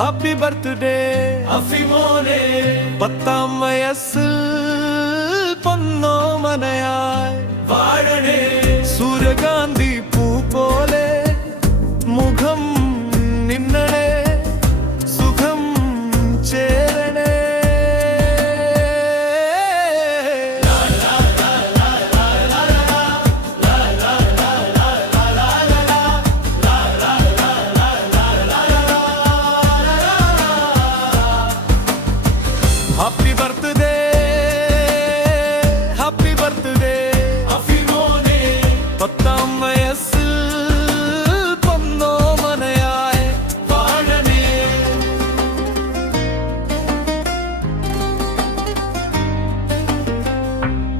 Happy birthday അഫിമോനെ. 10ാം വയസ്സിൽ പൊന്നോമനയായി വാഴണേ സൂര്യകാന്തി പൂ പോലെ മുഖം നിന്നണേ സുഖം ചേരണേ. ഹാപ്പി ബർത്ത്ഡേ ഹാപ്പി ബർത്ത്ഡേ അഫിമോനെ. 10ാം വയസ്സിൽ പൊന്നോമനയായി വാഴണേ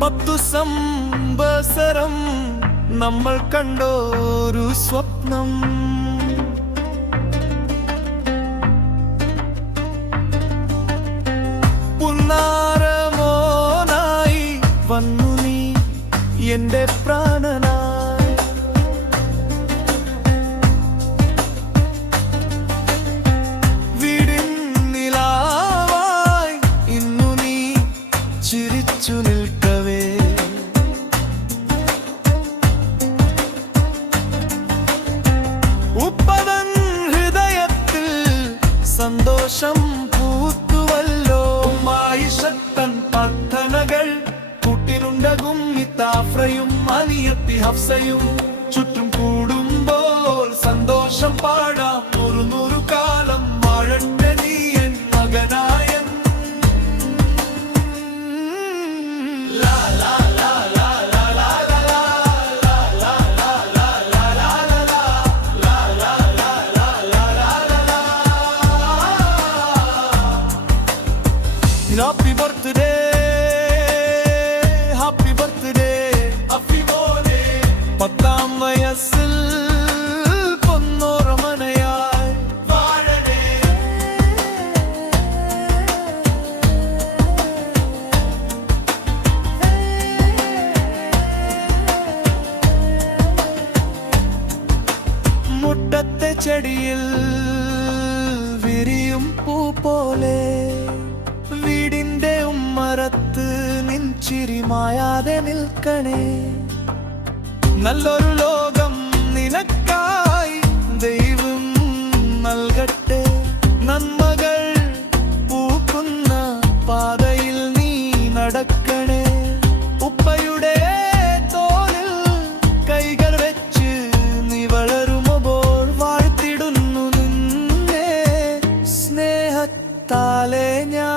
10 സംവത്സരം നമ്മൾ കണ്ടൊരു സ്വപ്നം. പുന്നാരമോനായി വന്നു നീ എന്റെ പ്രാണനായി. വീടിൻ നിലാവായി ഇന്നു നീ ചിരിച്ചു നിൽക്കവേ. ഉപ്പതൻ ഹൃദയത്തിൽ സന്തോഷം പൂത്തുവല്ലോ. മായിഷത്തൻ പ്രാർത്ഥനകൾ കൂട്ടിനുണ്ടകും ഇത്താഫ്രയും അനിയത്തി ഹഫ്സയും ചുറ്റും കൂടുമ്പോൾ സന്തോഷം പാടാം. 100 കാലം വാഴട്ടെ നീ എൻ മകനായൻ. ലാ ലാ ലാ ലാ ലാ ലാ ലാ ലാ ലാ ലാ ലാ ലാ ലാ ലാ ലാ ലാ ലാ ലാ ലാ. Happy birthday happy birthday അഫിമോനെ. 10ാം വയസ്സിൽ പൊന്നോരമനയായി വാഴണേ മുട്ടത്തെ ചെടിയിൽ വിരിയും പൂ പോലെ വീടിന്റെ ഉമ്മറത്ത് നിൻചിരി മായാതെ നിൽക്കണേ. നല്ലൊരു ലോകം നിനക്കായി ദൈവം നൽകട്ടെ. നന്മകൾ പൂക്കുന്ന പാതയിൽ നീ നടക്കണേ. ഉപ്പയുടെ തോളിൽ കൈകൾ വെച്ച് നീ വളരുമ്പോൾ വാഴ്ത്തിടുന്നു നിന്നെ സ്നേഹത്താലെ ഞാൻ.